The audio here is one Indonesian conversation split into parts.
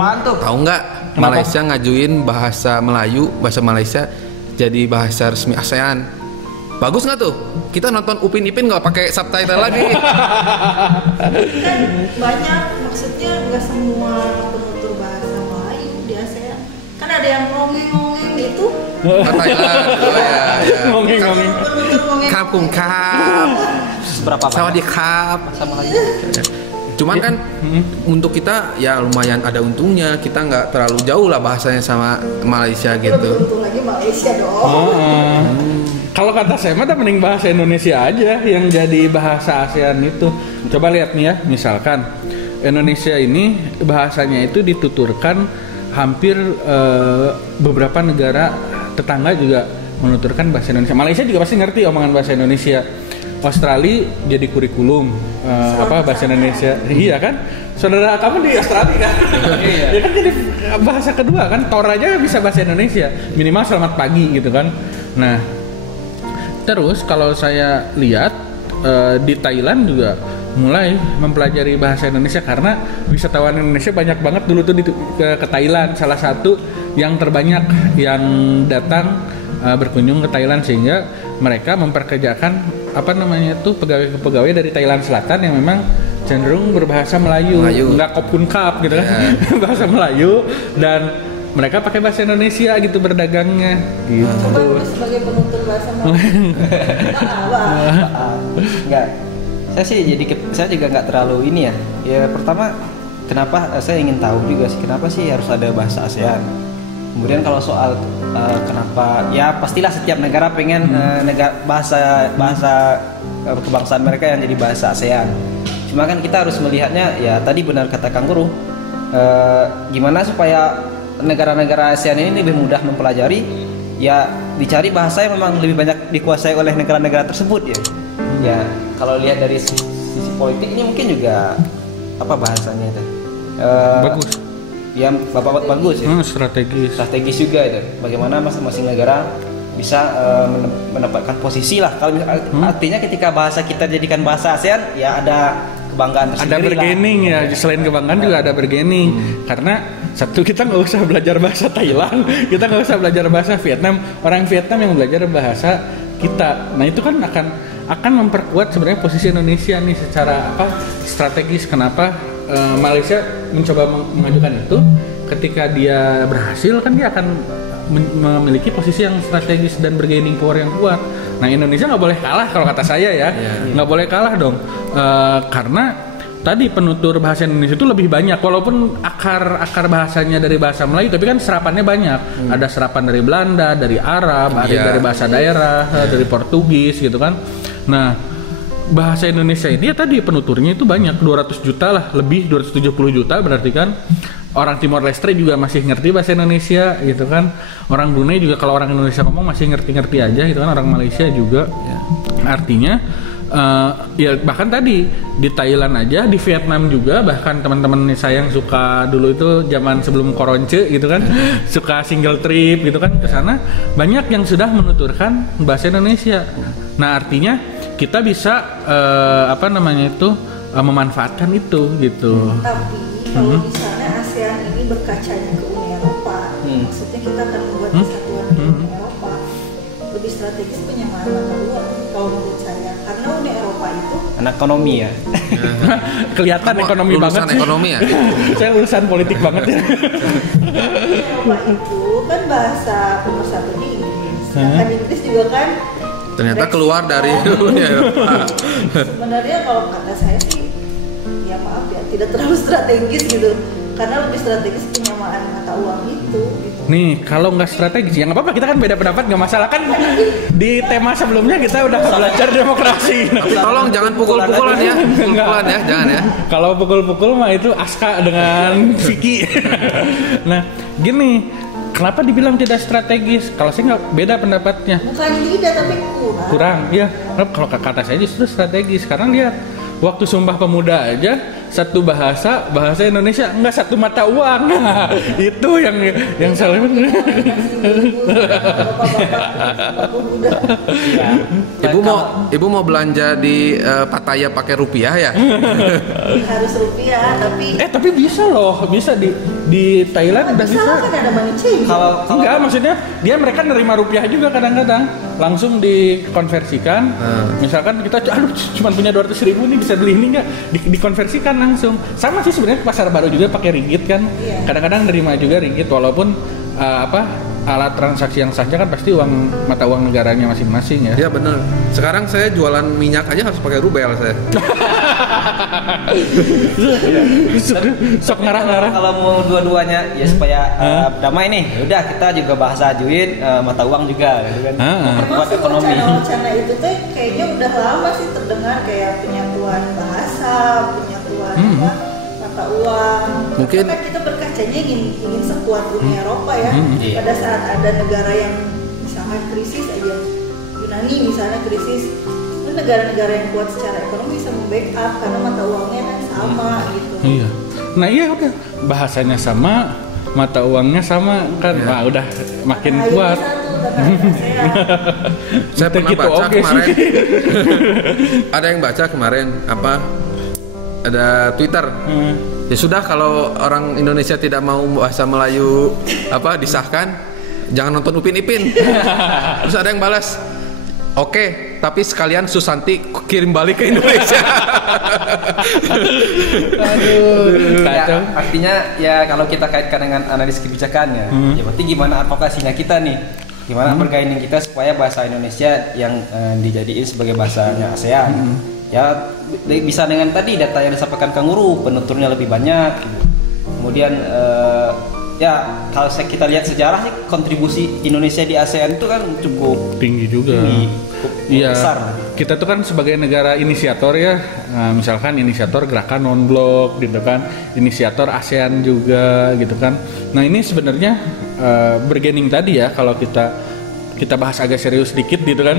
Apaan tuh? Tahu nggak? Malaysia ngajuin bahasa Malaysia jadi bahasa resmi ASEAN. Bagus nggak tuh? Kita nonton Upin Ipin nggak pakai subtitle lagi. Kan banyak, maksudnya nggak semua penutur bahasa Melayu di ASEAN. Kan ada yang ngomeng-ngomeng itu. Thailand. Ya. Ngomeng-ngomeng. Kampung kap. Seberapa banyak? Sawadikap. Sama lagi. Cuman kan untuk kita ya lumayan ada untungnya. Kita nggak terlalu jauh lah bahasanya sama Malaysia gitu. Untung lagi Malaysia dong. Kalau kata saya mah mending bahasa Indonesia aja yang jadi bahasa ASEAN itu. Coba lihat nih ya, misalkan Indonesia ini bahasanya itu dituturkan hampir beberapa negara tetangga juga menuturkan bahasa Indonesia. Malaysia juga pasti ngerti omongan bahasa Indonesia. Australia jadi kurikulum bahasa Indonesia. Iya kan? Saudara kamu di Australia kan? Iya. Ya kan jadi bahasa kedua kan. Tor aja bisa bahasa Indonesia. Minimal selamat pagi gitu kan. Nah, terus kalau saya lihat di Thailand juga mulai mempelajari bahasa Indonesia karena wisatawan Indonesia banyak banget dulu tuh ke Thailand. Salah satu yang terbanyak yang datang berkunjung ke Thailand sehingga mereka memperkerjakan pegawai-pegawai dari Thailand Selatan yang memang cenderung berbahasa Melayu. Nggak kopun kap gitu kan, bahasa Melayu, dan mereka pakai bahasa Indonesia gitu berdagangnya gitu. Coba sebagai penutur bahasa Melayu. Enggak. Saya juga nggak terlalu ini ya. Ya pertama, kenapa saya ingin tahu juga sih kenapa sih harus ada bahasa ASEAN. Kemudian kalau soal kenapa, ya pastilah setiap negara pengen bahasa kebangsaan mereka yang jadi bahasa ASEAN. Cuma kan kita harus melihatnya, ya tadi benar kata Kang Guru, gimana supaya negara-negara ASEAN ini lebih mudah mempelajari, ya dicari bahasa yang memang lebih banyak dikuasai oleh negara-negara tersebut ya. Ya kalau lihat dari sisi politik ini mungkin juga bahasanya itu bagus. Ya bagus ya. Strategis juga itu. Bagaimana masing-masing negara bisa mendapatkan posisi lah. Kalau artinya ketika bahasa kita jadikan bahasa ASEAN, ya ada kebanggaan tersendiri. Ada bargaining ya. Selain kebanggaan juga ada bargaining. Karena satu, kita nggak usah belajar bahasa Thailand, kita nggak usah belajar bahasa Vietnam. Orang Vietnam yang belajar bahasa kita. Nah itu kan akan memperkuat sebenarnya posisi Indonesia nih secara strategis. Kenapa Malaysia mencoba mengajukan itu? Ketika dia berhasil kan dia akan memiliki posisi yang strategis dan bargaining power yang kuat. Nah Indonesia nggak boleh kalah kalau kata saya ya, nggak boleh kalah dong, karena tadi penutur bahasa Indonesia itu lebih banyak, walaupun akar bahasanya dari bahasa Melayu, tapi kan serapannya banyak. Ada serapan dari Belanda, dari Arab, ada dari bahasa daerah, dari Portugis gitu kan. Nah bahasa Indonesia ini ya tadi penuturnya itu banyak, 200 juta lah, lebih 270 juta, berarti kan orang Timor Leste juga masih ngerti bahasa Indonesia gitu kan. Orang Brunei juga kalau orang Indonesia ngomong masih ngerti-ngerti aja gitu kan, orang Malaysia juga. Artinya ya bahkan tadi di Thailand aja, di Vietnam juga, bahkan teman-teman saya yang suka dulu itu zaman sebelum koronce gitu kan, suka single trip gitu kan ke sana, banyak yang sudah menuturkan bahasa Indonesia. Nah artinya kita bisa memanfaatkan itu gitu. Tapi kalau misalnya ASEAN ini berkacanya ke Uni Eropa, maksudnya kita akan membuat kesatuan di Uni Eropa, lebih strategis penyamaan mata uang kalau menurut saya, karena Uni Eropa itu anak ekonomi ya. Kelihatan ekonomi banget. Ekonomi ya. Saya lulusan politik banget ya. Eropa itu kan bahasa pemersatunya Inggris, sedangkan Inggris juga kan ternyata keluar dari Uni Eropa. Sebenarnya kalau kata saya sih, ya maaf ya, tidak terlalu strategis gitu, karena lebih strategis penyamaan mata uang itu. Gitu. Nih, kalau nggak strategis, ya nggak apa-apa, kita kan beda pendapat, nggak masalah kan. Di tema sebelumnya kita udah belajar demokrasi. Tapi tolong jangan pukul-pukulan ya, pukul-pukulan ya, jangan ya. Kalau pukul-pukul mah itu Aska dengan Vicky. Nah, gini. Kenapa dibilang tidak strategis? Kalau saya nggak, beda pendapatnya. Bukan tidak, tapi kurang. Ya. Kalau kata saya justru strategis, karena lihat waktu Sumpah Pemuda aja satu bahasa Indonesia enggak satu mata uang. Nah, itu yang salah. Ibu mau belanja di Pattaya pakai rupiah ya? Harus rupiah, tapi bisa loh, bisa di Thailand udah bisa. Kan ada money change. Kalau Enggak, maksudnya mereka nerima rupiah juga kadang-kadang langsung dikonversikan. Misalkan kita cuma punya 200.000 nih, bisa beli ini enggak? Dikonversikan langsung. Sama sih sebenarnya pasar baru juga pakai ringgit kan. Iya. Kadang-kadang nerima juga ringgit walaupun alat transaksi yang sahnya kan pasti mata uang negaranya masing-masing ya. Iya benar. Sekarang saya jualan minyak aja harus pakai rubel saya. Sok ngarah-ngarah. Kalau mau dua-duanya ya supaya damai nih, udah kita juga bahasa ajuin mata uang juga gitu kan. Buat Termasuk ekonomi. wacana itu tuh kayaknya udah lama sih terdengar, kayak penyatuan bahasa, penyatuan mata uang. Mungkin Karena kita berkacanya ingin sekuat Uni Eropa ya. Pada saat ada negara yang misalkan krisis aja, Yunani misalnya krisis, itu negara-negara yang kuat secara ekonomi bisa membackup karena mata uangnya kan sama gitu. Iya. Nah iya udah bahasanya sama, mata uangnya sama kan, wah udah makin Nah, kuat. ini satu, karena saya pernah Gitu, baca oke kemarin. sih. Ada yang baca kemarin ada Twitter. Ya sudah, kalau orang Indonesia tidak mau bahasa Melayu disahkan, jangan nonton Upin Ipin. Terus ada yang balas, oke, tapi sekalian Susanti kirim balik ke Indonesia. Aduh, Ya, kacau. artinya ya kalau kita kaitkan dengan analis kebijakannya, ya berarti gimana advokasinya kita nih, gimana bergaining kita supaya bahasa Indonesia yang dijadiin sebagai bahasanya ASEAN. Ya bisa dengan tadi data yang disampaikan Kang Guru, penuturnya lebih banyak. Kemudian ya kalau kita lihat sejarah sih kontribusi Indonesia di ASEAN itu kan cukup Tinggi juga. cukup Iya. besar. Kita tuh kan sebagai negara inisiator ya, nah, misalkan inisiator gerakan non-blok gitu kan, inisiator ASEAN juga gitu kan. Nah ini sebenarnya bergaining tadi ya, kalau kita bahas agak serius dikit gitu kan.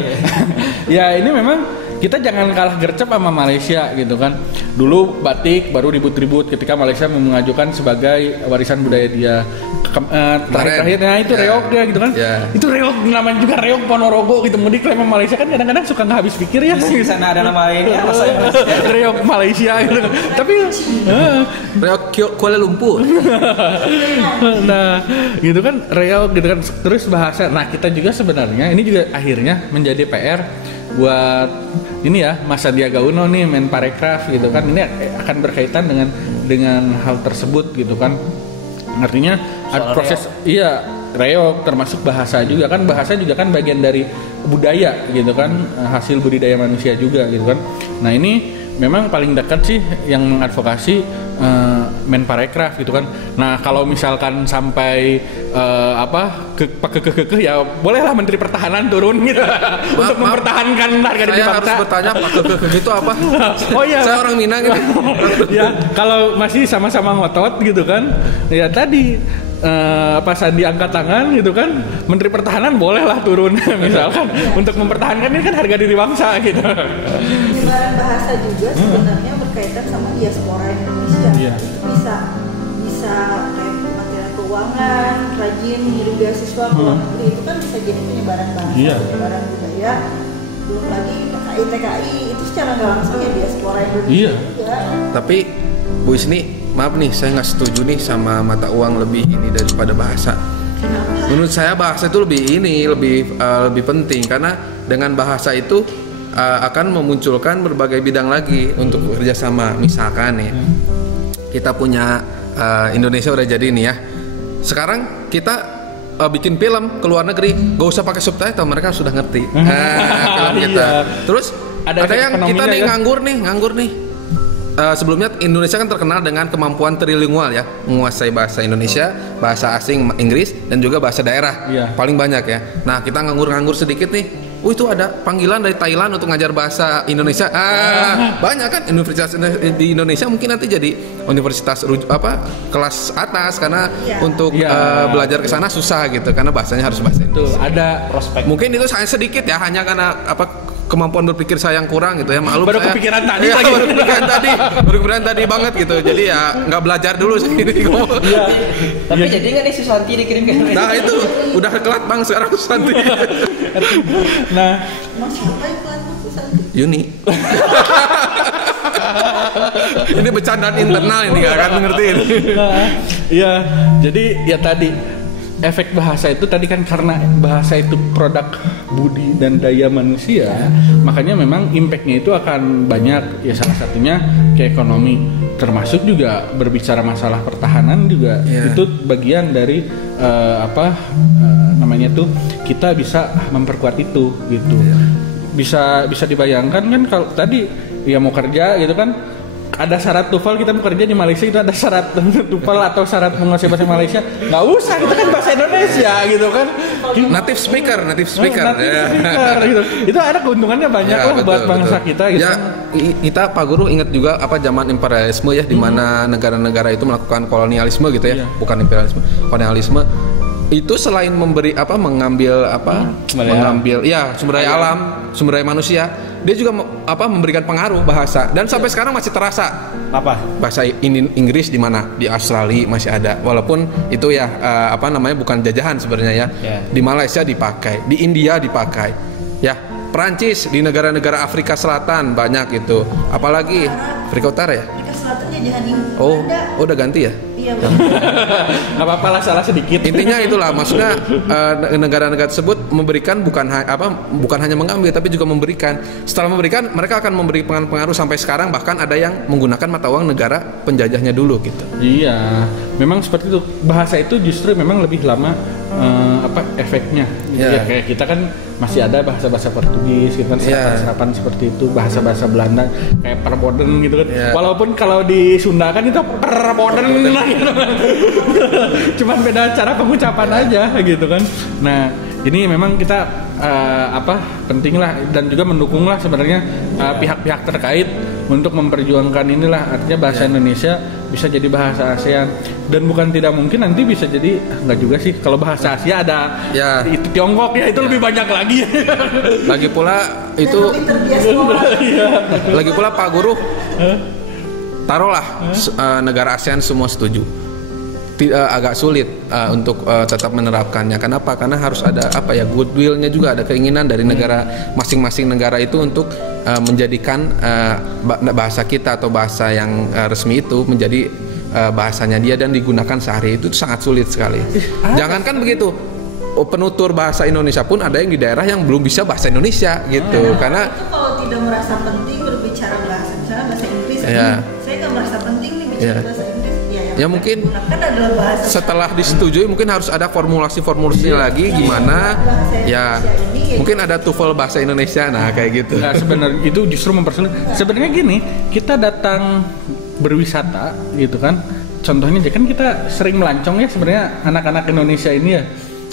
Ya ini memang kita jangan kalah gercep sama Malaysia gitu kan. Dulu batik baru ribut-ribut ketika Malaysia mengajukan sebagai warisan budaya dia. Terakhir itu reog dia gitu kan. Itu reog, namanya juga reog Ponorogo gitu. Mau diklaim sama Malaysia kan kadang-kadang suka nggak habis pikir ya. Di sana ada nama lainnya, bahasa Indonesia. Reog Malaysia gitu. Tapi Reog Kuala Lumpur. nah, gitu kan reog gitu kan, terus bahasa. Nah, kita juga sebenarnya ini juga akhirnya menjadi PR buat ini ya Mas Sandiaga Uno nih, Menparekraf gitu kan. Ini akan berkaitan dengan hal tersebut gitu kan. Artinya proses reog termasuk bahasa juga kan. Bahasa juga kan bagian dari budaya gitu kan, hasil budidaya manusia juga gitu kan. Nah, ini memang paling dekat sih yang mengadvokasi Menparekraf gitu kan. Nah, kalau misalkan sampai ya bolehlah Menteri Pertahanan turun gitu untuk mempertahankan harga diri Saya bangsa. harus bertanya itu apa? Oh iya. Saya orang Minang gitu. Ya, kalau masih sama-sama ngotot gitu kan. Ya tadi pas Sandi angkat tangan gitu kan, Menteri Pertahanan bolehlah turun misalkan untuk mempertahankan ini kan harga diri bangsa gitu. Penyebaran bahasa juga sebenarnya berkaitan sama diaspora Indonesia. Iya. Itu bisa kayak Kementerian Keuangan rajin ngirim beasiswa ke luar negeri, itu kan bisa jadi penyebaran bahasa, Iya. penyebaran budaya. Belum lagi TKI itu secara nggak langsung ya diaspora Indonesia Iya. juga. Tapi Bu Isni, maaf nih, saya nggak setuju nih sama mata uang lebih ini daripada bahasa. Menurut saya bahasa itu lebih penting, karena dengan bahasa itu akan memunculkan berbagai bidang lagi untuk bekerja sama. Misalkan nih, kita punya Indonesia udah jadi nih ya. Sekarang kita bikin film ke luar negeri, gak usah pakai subtitle, mereka sudah ngerti film kita. Iya. Terus ada yang kita nih ya? nganggur nih. Sebelumnya Indonesia kan terkenal dengan kemampuan trilingual ya, menguasai bahasa Indonesia, bahasa asing Inggris, dan juga bahasa daerah. Iya. Paling banyak ya. Nah, kita nganggur sedikit nih. Itu ada panggilan dari Thailand untuk ngajar bahasa Indonesia. Banyak kan universitas di Indonesia, mungkin nanti jadi universitas kelas atas, karena untuk belajar ke sana susah gitu, karena bahasanya harus bahasa Indonesia. Tuh, ada prospek. Mungkin itu saya sedikit ya, hanya karena kemampuan berpikir saya yang kurang gitu ya, maklum Baru saya. kepikiran tadi Iya, lagi. baru kepikiran tadi banget gitu. Jadi ya nggak belajar dulu sih ini. Iya. Tapi jadi nggak nih Susanti dikirimkan? Nah itu udah kelat bang sekarang Susanti. Nah, Emang siapa yang pelatih Susanti? Yuni. Ini bercandaan internal ini nggak akan ngerti ini. iya. Jadi ya tadi efek bahasa itu tadi kan karena bahasa itu produk budi dan daya manusia, makanya memang impactnya itu akan banyak ya, salah satunya ke ekonomi, termasuk juga berbicara masalah pertahanan juga. Itu bagian dari namanya tuh kita bisa memperkuat itu gitu. Bisa dibayangkan kan kalau tadi ya mau kerja gitu kan, ada syarat TOEFL, kita mau kerja di Malaysia itu ada syarat TOEFL atau syarat menguasai bahasa Malaysia, nggak usah, kita kan bahasa Indonesia gitu kan. Native speaker Native speaker gitu. Itu ada keuntungannya banyak Ya, loh betul, buat bangsa betul. kita gitu. Ya, kita Pak Guru ingat juga apa zaman imperialisme ya, di mana negara-negara itu melakukan kolonialisme gitu ya, bukan imperialisme, kolonialisme. Itu selain mengambil ya sumber daya alam, sumber daya manusia, dia juga memberikan pengaruh bahasa, dan sampai sekarang masih terasa. Apa? Bahasa Inggris di mana? Di Australia masih ada, walaupun itu ya bukan jajahan sebenarnya ya. Di Malaysia dipakai, di India dipakai, ya. Perancis di negara-negara Afrika Selatan banyak itu, apalagi Afrika Utara ya. Afrika Selatan jajahan ini. Udah ganti ya. Iya betul. Nggak apa-apa lah, salah sedikit. Intinya itulah, maksudnya negara-negara tersebut memberikan bukan hanya mengambil tapi juga memberikan. Setelah memberikan, mereka akan memberi pengaruh sampai sekarang, bahkan ada yang menggunakan mata uang negara penjajahnya dulu gitu. Iya, memang seperti itu. Bahasa itu justru memang lebih lama efeknya. Ya, kayak kita kan masih ada bahasa-bahasa Portugis, gitu kan, serapan-serapan seperti itu, bahasa-bahasa Belanda kayak perboden gitu kan. Walaupun kalau di Sunda kan itu perboden lah gitu kan. Cuman beda cara pengucapan aja gitu kan. Nah, ini memang kita penting lah, dan juga mendukung lah sebenarnya pihak-pihak terkait untuk memperjuangkan inilah, artinya bahasa Indonesia bisa jadi bahasa ASEAN, dan bukan tidak mungkin nanti bisa jadi, enggak juga sih, kalau bahasa Asia ada itu Tiongkok ya, itu lebih banyak lagi. Lagi pula itu lagi pula Pak Guru, taruhlah negara ASEAN semua setuju, agak sulit untuk tetap menerapkannya. Kenapa? Karena harus ada goodwill-nya juga, ada keinginan dari negara, masing-masing negara itu untuk menjadikan bahasa kita atau bahasa yang resmi itu menjadi bahasanya dia dan digunakan sehari. Itu sangat sulit sekali. Jangankan begitu, penutur bahasa Indonesia pun ada yang di daerah yang belum bisa bahasa Indonesia gitu. Karena itu kalau tidak merasa penting berbicara bahasa, misalnya bahasa Inggris, saya nggak merasa penting nih bicara bahasa Inggris. Ya mungkin setelah disetujui mungkin harus ada formulasi-formulasinya lagi gimana ya, mungkin ada TOEFL bahasa Indonesia, nah kayak gitu. Nah, sebenarnya itu justru mempersulit. Sebenarnya gini, kita datang berwisata gitu kan, contohnya aja kan kita sering melancong ya sebenarnya, anak-anak Indonesia ini ya,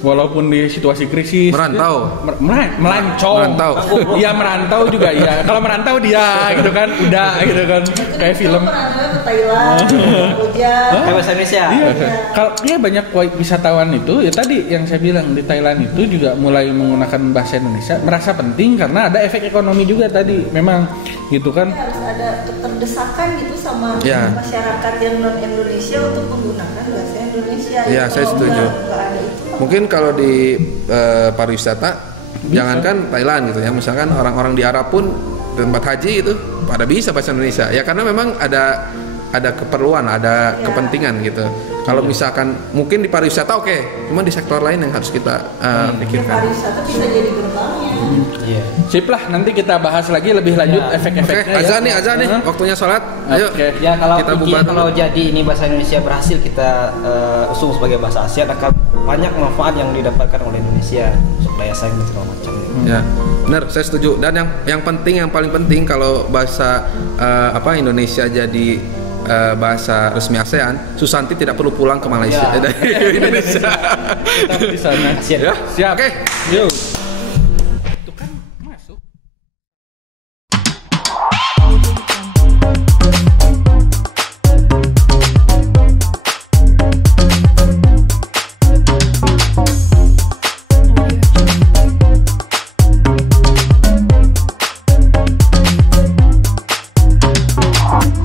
walaupun di situasi krisis merantau iya merantau juga ya, kalau merantau dia gitu kan udah gitu kan kayak film ke Thailand, Kamboja, bahasa Indonesia. Kalau banyak wisatawan itu ya tadi yang saya bilang, di Thailand itu juga mulai menggunakan bahasa Indonesia, merasa penting karena ada efek ekonomi juga tadi memang gitu kan. Harus ada keterdesakan gitu sama masyarakat yang non Indonesia untuk menggunakan bahasa Indonesia. Ya, saya setuju. Mungkin kalau di pariwisata, jangankan Thailand gitu ya, misalkan orang-orang di Arab pun di tempat haji itu pada bisa bahasa Indonesia. Ya karena memang ada keperluan, ada kepentingan gitu. Kalau misalkan mungkin di pariwisata cuman di sektor lain yang harus kita pikirkan. Pariwisata bisa jadi gerbangnya. Sip lah, nanti kita bahas lagi lebih lanjut efek-efeknya. Azan nih, waktunya sholat. Ayo. Ya kalau kita buka kalau jadi ini bahasa Indonesia berhasil kita usung sebagai bahasa ASEAN, akan banyak manfaat yang didapatkan oleh Indonesia untuk daya saing dan segala macam. Ya, benar, saya setuju. Dan yang paling penting kalau bahasa Indonesia jadi bahasa resmi ASEAN, Susanti tidak perlu pulang ke Malaysia dari Indonesia. Tetap di sana. Ya. Siap. Oke. Yuk. Bye.